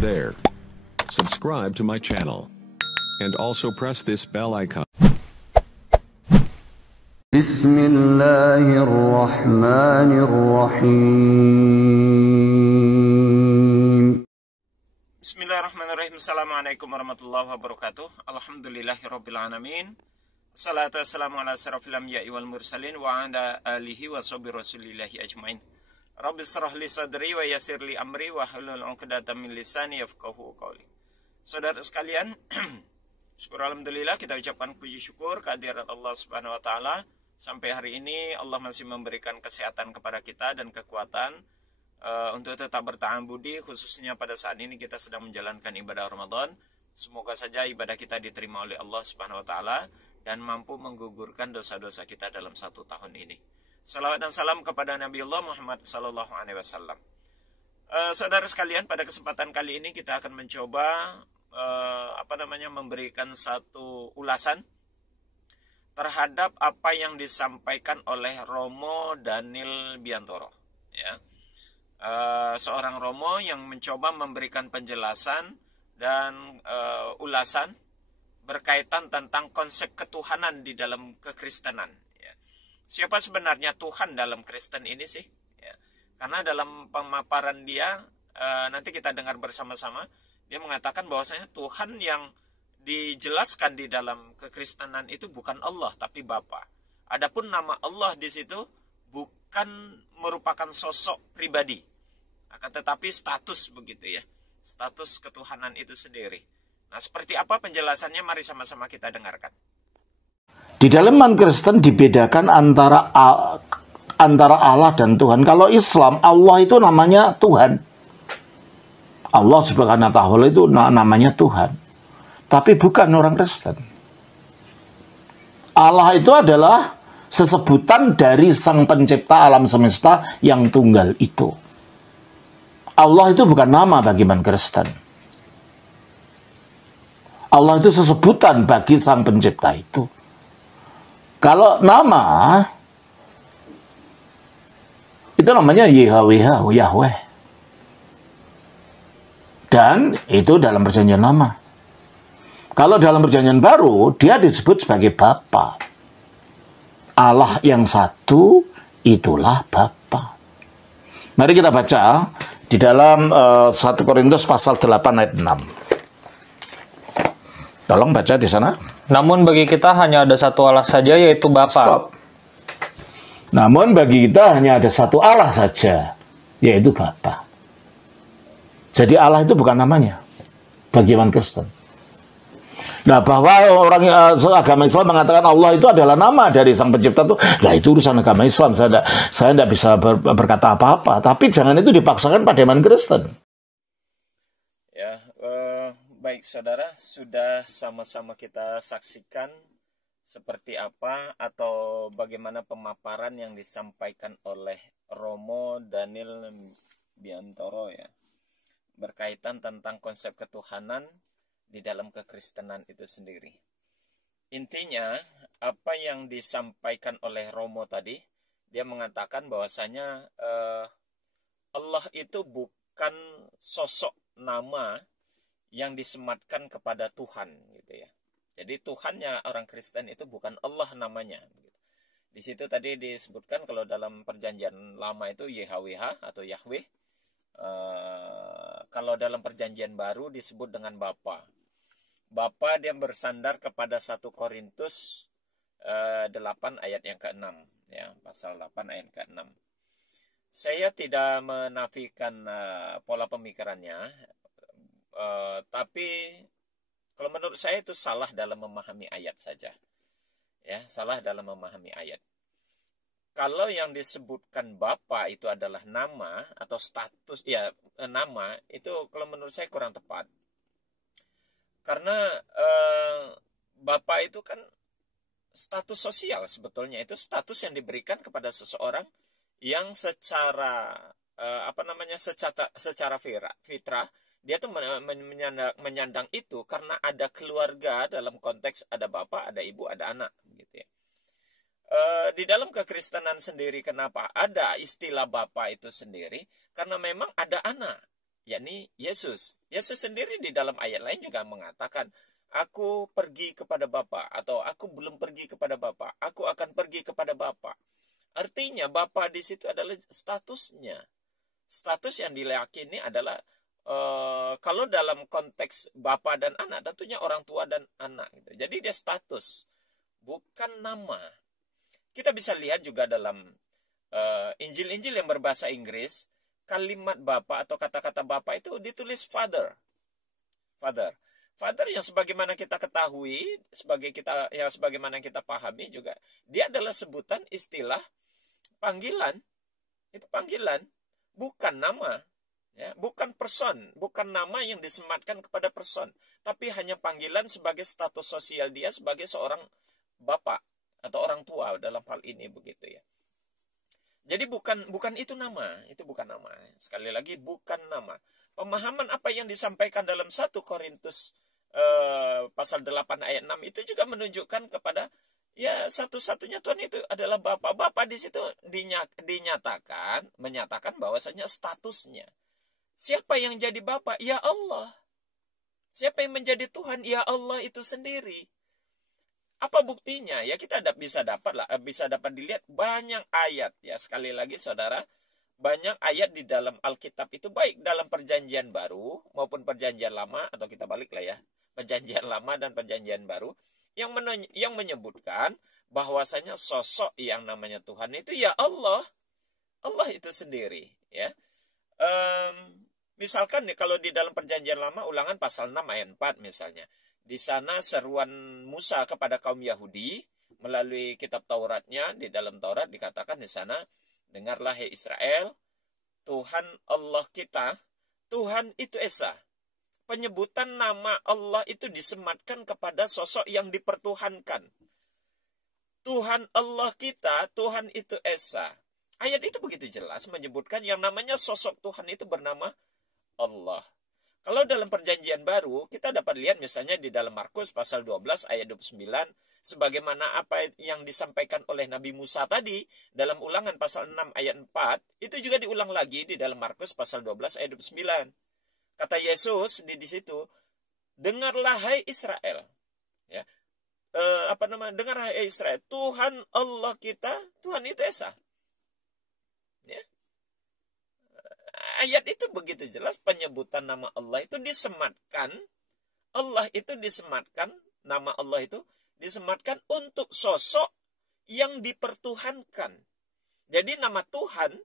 there. Subscribe to my channel. And also press this bell icon. Bismillahirrahmanirrahim. Bismillahirrahmanirrahim. Assalamualaikum warahmatullahi wabarakatuh. Alhamdulillahirrabbilalamin. Assalatu wassalamu ala asrafil anbiya'i wal mursalin wa ala alihi wa sahbihi rasulillahi ajmain. Rabbi shrah li sadri wa yassir li amri wa hlul 'uqdatam min lisani yafqahu qawli. Saudara sekalian, syukur alhamdulillah, kita ucapkan puji syukur kehadirat Allah Subhanahu wa taala. Sampai hari ini Allah masih memberikan kesehatan kepada kita dan kekuatan untuk tetap bertahan budi, khususnya pada saat ini kita sedang menjalankan ibadah Ramadan. Semoga saja ibadah kita diterima oleh Allah Subhanahu wa taala dan mampu menggugurkan dosa-dosa kita dalam 1 tahun ini. Salawat dan salam kepada Nabi Allah Muhammad sallallahu alaihi wasallam. Saudara sekalian, pada kesempatan kali ini kita akan mencoba memberikan satu ulasan terhadap apa yang disampaikan oleh Romo Daniel Biantoro, ya. Seorang Romo yang mencoba memberikan penjelasan dan ulasan berkaitan tentang konsep ketuhanan di dalam kekristenan, ya. Siapa sebenarnya Tuhan dalam Kristen ini sih, ya? Karena dalam pemaparan dia, nanti kita dengar bersama-sama, dia mengatakan bahwasanya Tuhan yang dijelaskan di dalam kekristenan itu bukan Allah tapi Bapa. Adapun nama Allah di situ bukan merupakan sosok pribadi, akan tetapi status, begitu ya, status ketuhanan itu sendiri. Nah, seperti apa penjelasannya? Mari sama-sama kita dengarkan. Di dalam iman Kristen dibedakan antara Allah dan Tuhan. Kalau Islam, Allah itu namanya Tuhan. Allah Subhanahu wa taala itu namanya Tuhan. Tapi bukan orang Kristen. Allah itu adalah sesebutan dari Sang Pencipta alam semesta yang tunggal itu. Allah itu bukan nama bagi iman Kristen. Allah itu sesebutan bagi Sang Pencipta itu. Kalau nama, itu namanya Yahweh. Dan itu dalam perjanjian lama. Kalau dalam perjanjian baru, dia disebut sebagai Bapa. Allah yang satu, itulah Bapa. Mari kita baca di dalam 1 Korintus pasal 8 ayat 6. Tolong baca di sana. Namun bagi kita hanya ada satu Allah saja, yaitu Bapa. Stop. Namun bagi kita hanya ada satu Allah saja, yaitu Bapa. Jadi Allah itu bukan namanya bagi iman Kristen. Nah, bahwa orang agama Islam mengatakan Allah itu adalah nama dari Sang Pencipta itu urusan agama Islam. Saya tidak bisa berkata apa-apa. Tapi jangan itu dipaksakan pada iman Kristen. Ya, baik saudara, sudah sama-sama kita saksikan seperti apa atau bagaimana pemaparan yang disampaikan oleh Romo Daniel Biantoro, ya, berkaitan tentang konsep ketuhanan di dalam kekristenan itu sendiri. Intinya, apa yang disampaikan oleh Romo tadi, dia mengatakan bahwasanya Allah itu bukan sosok nama yang disematkan kepada Tuhan, gitu ya. Jadi Tuhannya orang Kristen itu bukan Allah namanya. Gitu. Di situ tadi disebutkan kalau dalam perjanjian lama itu YHWH atau Yahweh. Kalau dalam perjanjian baru disebut dengan Bapa. Bapa dia bersandar kepada 1 Korintus 8 ayat yang ke-6, ya, pasal 8 ayat ke-6. Saya tidak menafikan pola pemikirannya, tapi kalau menurut saya itu salah dalam memahami ayat saja. Ya, salah dalam memahami ayat. Kalau yang disebutkan Bapa itu adalah nama atau status, ya, nama, itu kalau menurut saya kurang tepat. Karena Bapa itu kan status sosial sebetulnya, itu status yang diberikan kepada seseorang yang secara secara fitrah dia tuh menyandang itu karena ada keluarga, dalam konteks ada bapak, ada ibu, ada anak, gitu ya. Di dalam kekristenan sendiri, kenapa ada istilah Bapa itu sendiri? Karena memang ada anak. yakni Yesus. Yesus sendiri di dalam ayat lain juga mengatakan, aku pergi kepada Bapa, atau aku belum pergi kepada Bapa, aku akan pergi kepada Bapa. Artinya Bapa di situ adalah statusnya. Status yang diyakini adalah kalau dalam konteks Bapa dan anak, tentunya orang tua dan anak gitu. Jadi dia status, bukan nama. Kita bisa lihat juga dalam Injil-Injil yang berbahasa Inggris, kalimat Bapa atau kata-kata Bapa itu ditulis Father. Father. Father yang sebagaimana kita ketahui, sebagaimana kita pahami juga, dia adalah sebutan istilah panggilan. Itu panggilan, bukan nama. Ya, bukan person, bukan nama yang disematkan kepada person, tapi hanya panggilan sebagai status sosial dia sebagai seorang bapak atau orang tua dalam hal ini begitu ya. Jadi bukan itu nama, itu bukan nama. Sekali lagi bukan nama. Pemahaman apa yang disampaikan dalam 1 Korintus pasal 8 ayat 6 itu juga menunjukkan kepada ya satu-satunya Tuhan itu adalah Bapa. Bapa di situ menyatakan bahwasanya statusnya. Siapa yang jadi Bapa? Ya Allah. Siapa yang menjadi Tuhan? Ya Allah itu sendiri. Apa buktinya? Ya kita bisa dapat dilihat banyak ayat ya. Sekali lagi saudara, banyak ayat di dalam Alkitab itu baik dalam Perjanjian Baru maupun Perjanjian Lama, atau kita balik lah ya, Perjanjian Lama dan Perjanjian Baru yang menyebutkan bahwasanya sosok yang namanya Tuhan itu ya Allah. Allah itu sendiri ya. Misalkan nih kalau di dalam Perjanjian Lama Ulangan pasal 6 ayat 4 misalnya. Di sana seruan Musa kepada kaum Yahudi melalui kitab Tauratnya, di dalam Taurat dikatakan di sana, dengarlah hai Israel, Tuhan Allah kita, Tuhan itu Esa. Penyebutan nama Allah itu disematkan kepada sosok yang dipertuhankan. Tuhan Allah kita, Tuhan itu Esa. Ayat itu begitu jelas menyebutkan yang namanya sosok Tuhan itu bernama Allah. Kalau dalam Perjanjian Baru, kita dapat lihat misalnya di dalam Markus pasal 12 ayat 29, sebagaimana apa yang disampaikan oleh Nabi Musa tadi, dalam Ulangan pasal 6 ayat 4, itu juga diulang lagi di dalam Markus pasal 12 ayat 29. Kata Yesus di situ, dengarlah hai Israel. Ya. Dengarlah hai Israel, Tuhan Allah kita, Tuhan itu Esa. Ya. Ayat itu begitu jelas penyebutan nama Allah itu disematkan. Allah itu disematkan, nama Allah itu disematkan untuk sosok yang dipertuhankan. Jadi nama Tuhan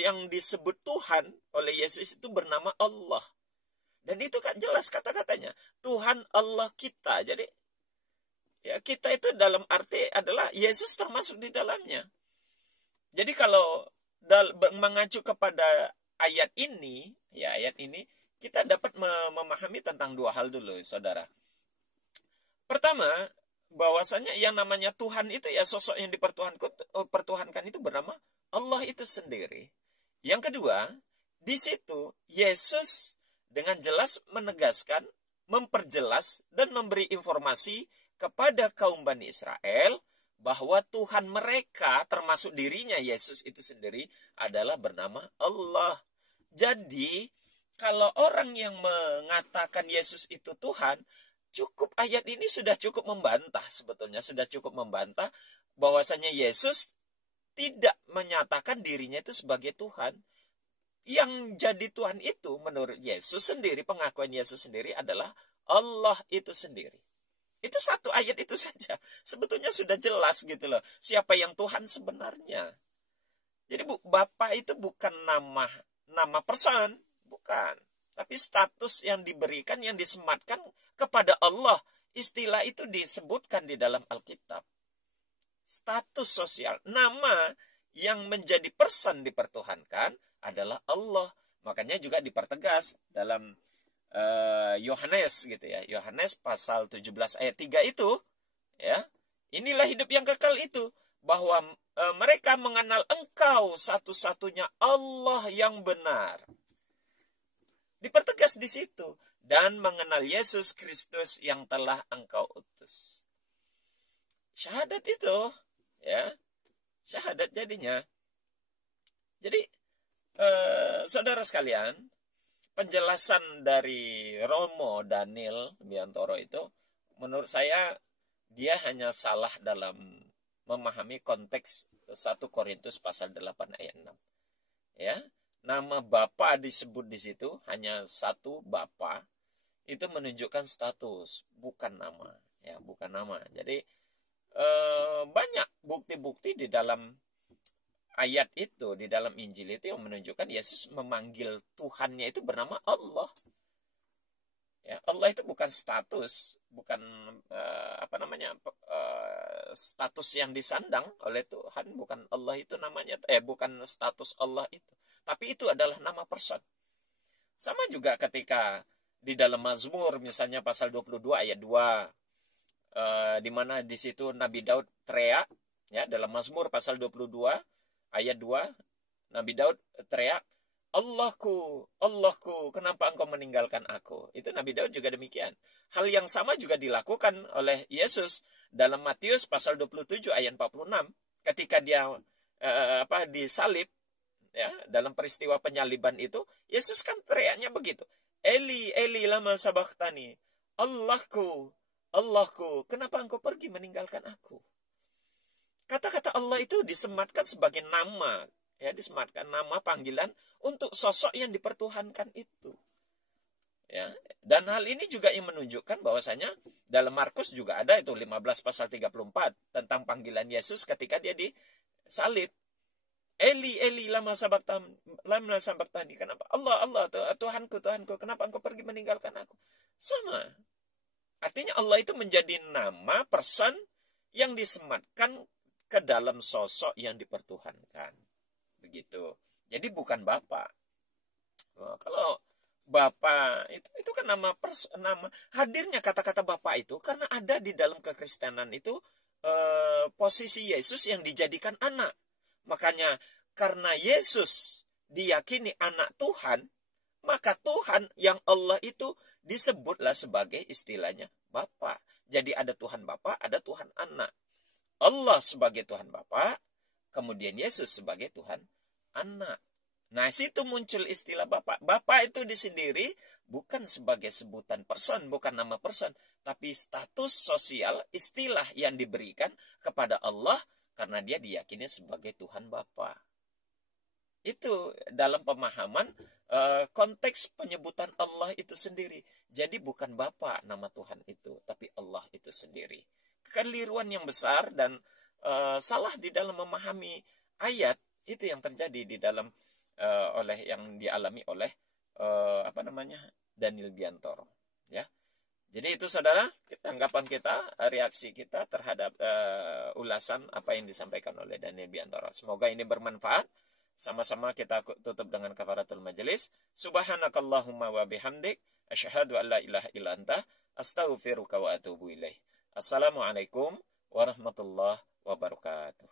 yang disebut Tuhan oleh Yesus itu bernama Allah. Dan itu kan jelas kata-katanya. Tuhan Allah kita. Jadi ya kita itu dalam arti adalah Yesus termasuk di dalamnya. Jadi kalau mengacu kepada ayat ini, kita dapat memahami tentang dua hal dulu, saudara. Pertama, bahwasanya yang namanya Tuhan itu ya sosok yang dipertuhankan itu bernama Allah itu sendiri. Yang kedua, di situ Yesus dengan jelas menegaskan, memperjelas dan memberi informasi kepada kaum Bani Israel bahwa Tuhan mereka, termasuk dirinya Yesus itu sendiri, adalah bernama Allah. Jadi, kalau orang yang mengatakan Yesus itu Tuhan, cukup ayat ini sudah cukup membantah sebetulnya. Sudah cukup membantah bahwasanya Yesus tidak menyatakan dirinya itu sebagai Tuhan. Yang jadi Tuhan itu menurut Yesus sendiri, pengakuan Yesus sendiri adalah Allah itu sendiri. Itu satu ayat itu saja. Sebetulnya sudah jelas gitu loh. Siapa yang Tuhan sebenarnya. Jadi Bapa itu bukan nama person. Bukan. Tapi status yang diberikan, yang disematkan kepada Allah. Istilah itu disebutkan di dalam Alkitab. Status sosial. Nama yang menjadi person dipertuhankan adalah Allah. Makanya juga dipertegas dalam Yohanes gitu ya. Yohanes pasal 17 ayat 3 itu ya. Inilah hidup yang kekal itu, bahwa mereka mengenal Engkau satu-satunya Allah yang benar. Dipertegas di situ, dan mengenal Yesus Kristus yang telah Engkau utus. Syahadat itu ya. Syahadat jadinya. Jadi saudara sekalian, penjelasan dari Romo Daniel Biantoro itu, menurut saya dia hanya salah dalam memahami konteks 1 Korintus pasal 8 ayat 6. Ya, nama Bapa disebut di situ hanya satu Bapa, itu menunjukkan status, bukan nama, ya, bukan nama. Jadi banyak bukti-bukti di dalam ayat itu, di dalam Injil itu yang menunjukkan Yesus memanggil Tuhannya itu bernama Allah. Ya, Allah itu bukan status, bukan status yang disandang oleh Tuhan, bukan Allah itu namanya, bukan status Allah itu, tapi itu adalah nama person. Sama juga ketika di dalam Mazmur misalnya pasal 22 ayat 2, di mana di situ Nabi Daud teriak, ya, dalam Mazmur pasal 22 ayat 2, Nabi Daud teriak, Allahku, Allahku, kenapa engkau meninggalkan aku? Itu Nabi Daud juga demikian. Hal yang sama juga dilakukan oleh Yesus dalam Matius pasal 27 ayat 46. Ketika dia disalib, ya, dalam peristiwa penyaliban itu, Yesus kan teriaknya begitu. Eli, Eli, lama sabachthani. Allahku, Allahku, kenapa engkau pergi meninggalkan aku? Kata-kata Allah itu disematkan sebagai nama, ya, disematkan nama panggilan untuk sosok yang dipertuhankan itu. Ya, dan hal ini juga yang menunjukkan bahwasanya dalam Markus juga ada itu 15 pasal 34 tentang panggilan Yesus ketika dia disalib. Eli, Eli, lama sabachthani. Kenapa? Allah, Allah, Tuhanku, Tuhanku, kenapa engkau pergi meninggalkan aku? Sama. Artinya Allah itu menjadi nama person yang disematkan ke dalam sosok yang dipertuhankan. Begitu. Jadi bukan Bapa. Nah, kalau Bapa itu kan nama hadirnya kata-kata Bapa itu karena ada di dalam kekristenan itu posisi Yesus yang dijadikan anak. Makanya karena Yesus diyakini anak Tuhan, maka Tuhan yang Allah itu disebutlah sebagai istilahnya Bapa. Jadi ada Tuhan Bapa, ada Tuhan Anak. Allah sebagai Tuhan Bapa, kemudian Yesus sebagai Tuhan Anak. Nah, situ muncul istilah Bapa. Bapa itu disendiri bukan sebagai sebutan person, bukan nama person, tapi status sosial, istilah yang diberikan kepada Allah karena dia diyakini sebagai Tuhan Bapa. Itu dalam pemahaman konteks penyebutan Allah itu sendiri. Jadi bukan Bapa nama Tuhan itu, tapi Allah itu sendiri. Kekeliruan yang besar dan salah di dalam memahami ayat itu yang terjadi di dalam yang dialami oleh Daniel Biantoro, ya. Jadi itu saudara, tanggapan kita, reaksi kita terhadap ulasan apa yang disampaikan oleh Daniel Biantoro. Semoga ini bermanfaat. Sama-sama kita tutup dengan kafaratul majelis. Subhanakallahumma wa bihamdik, asyhadu an la ilaha illa anta, astaghfiruka wa atubu ilaih. Assalamualaikum warahmatullahi wabarakatuh.